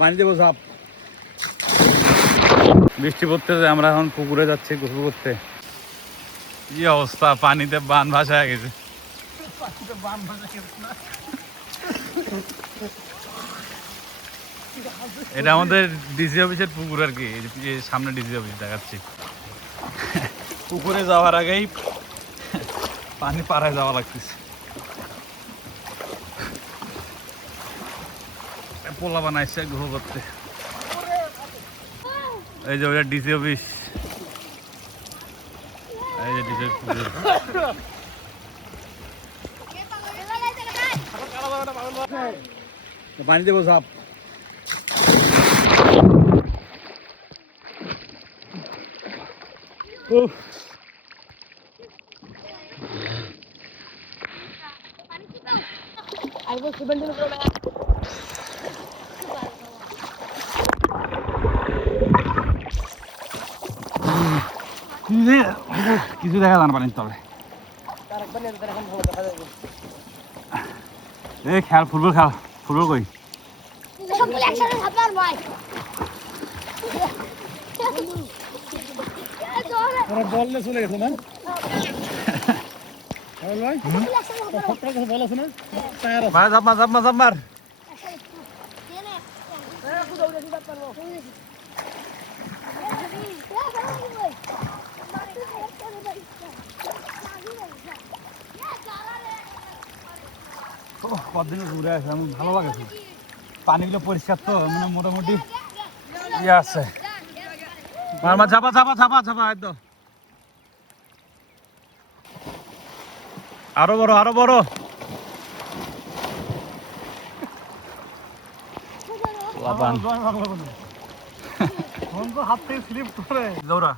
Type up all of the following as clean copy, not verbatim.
পানি দেবো সব। বৃষ্টি পড়তেছে, আমরা এখন পুকুরে যাচ্ছি গোসল করতে। কি অবস্থা, পানিতে বান ভাসা গেছে। এটা আমাদের ডিসি অফিসের পুকুর আর কি, সামনে ডিসি অফিস দেখাচ্ছি। পুকুরে যাওয়ার আগেই পানি পাড়ায় যাওয়া লাগতেছে। পোলা বানাইছে গোসল করতে। এই যে ওটা ডিসি অফিস, এই যে ডিসি পুকুর। পানি দেবো সব। কিছু দেখা যায় না পানির তলে। এই খেল, ফুটবল খেল। ফুটবল কই? বল চলে গেছে না? কতদিন ঘুরে আসে, আমার ভালো লাগে। পানিগুলো পরিষ্কার তো, মানে মোটামুটি ইয়ে আছে। চাপা চাপা চাপা চাপা, একদম আরো বড়, আরো বড়। হাত থেকে স্লিপ করে দৌড়া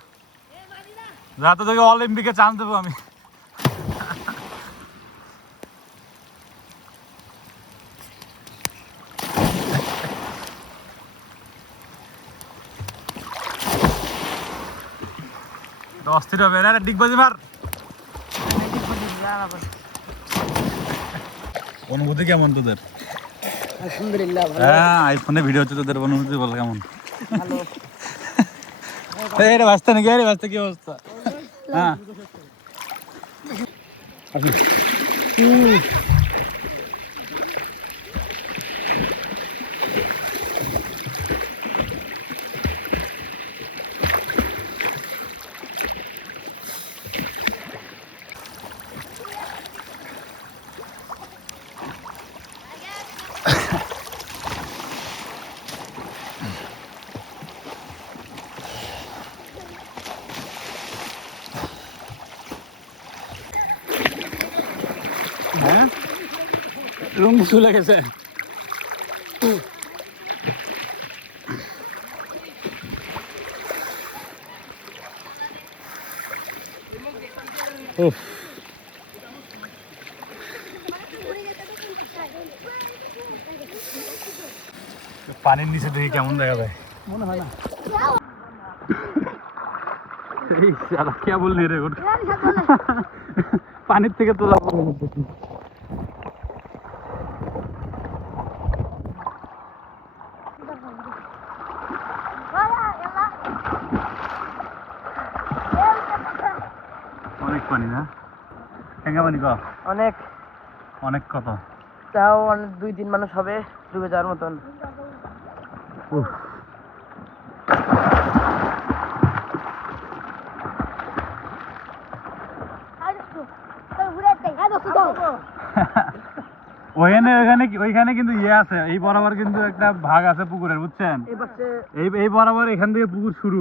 যাতে তোকে অলিম্পিকে চান্স দেবো আমি। অস্থির হবে না, ডিগবাজি মার। অনুভূতি কেমন তোদের? আলহামদুলিল্লাহ ভালো। হ্যাঁ, আইফোনে ভিডিও হচ্ছে, তোদের অনুভূতি বল কেমন? ভালো। এই রে বাঁচতে নাকি? আরে বাঁচতে কি অবস্থা? হ্যাঁ হ্যাঁ, রুম চলে গেছে। পানির নিচে দেখি কেমন দেখা যায় মনে হয় না। কে বললি রে? পানির থেকে তো যাবো। অনেক পানি না? ঠেঙ্গা পানি কত? অনেক অনেক কত? তাও 2-3 মানুষ হবে ডুবে যাওয়ার মতন। ওইখানে কিন্তু ইয়ে আছে, এই বরাবর কিন্তু একটা ভাগ আছে পুকুরের, বুঝছেন? এই বরাবর এখান থেকে পুকুর শুরু।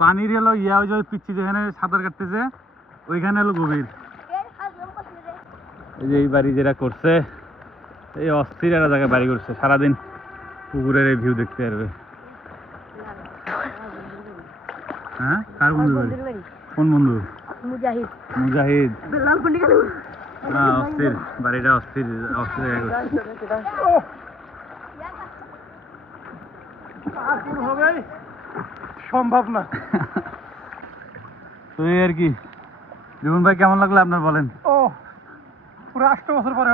পানির হলো ইয়া, ওই যে পিচ্ছি যেখানে সাঁতার কাটতেছে ওইখানে হলো গভীর। এই যে এই বাড়ি যেটা করছে, এই অস্থির একটা জায়গায় বাড়ি করছে, সারাদিন পুকুরের এই ভিউ দেখতে পারবে। হ্যাঁ, কার বন্ধু বাড়ি? কোন বন্ধু? মুজাহিদ। মুজাহিদ, হ্যাঁ, অস্থির বাড়িটা, অস্থির অস্থির জায়গায় করছে। সম্ভব না। তো এই আর কি। জীবন ভাই কেমন লাগলো আপনার বলেন? ও পুরো 8 বছর পরে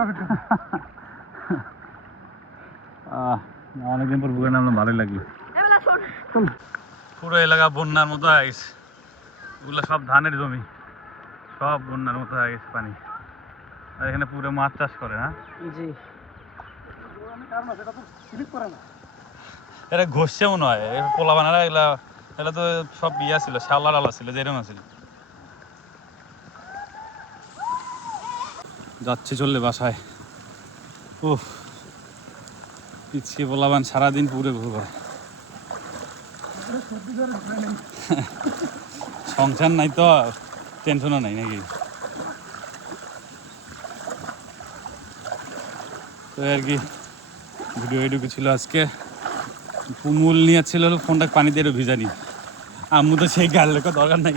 অনেকদিন পর পুকুরে নামলাম, ভালোই লাগলো। পুরো এলাকা বন্যার মতো হয়ে গেছে, ওগুলো সব ধানের জমি, সব বন্যার মতো হয়ে গেছে পানি। আর এখানে পুরো মাছ চাষ করে, হ্যাঁ জি। এটা ঘষছে মনে হয়, পোলা বানারা এগুলা, এগুলা তো সব ইয়া ছিল, শালা ডালা ছিল, যেরকম ছিল। যাচ্ছে চললে বাসায়। উফ, পিছিয়ে পোলাবান সারাদিন পুরে ঘুরবে। সংসার নাই তো, টেনশনও নাই নাকি? তো আর কি ভিডিও এটুকু ছিল আজকে। মূল নিয়ে ছিল ফোনটা পানিতে একটু ভিজানি, আম্মু তো সেই গাল লেখা দরকার নাই।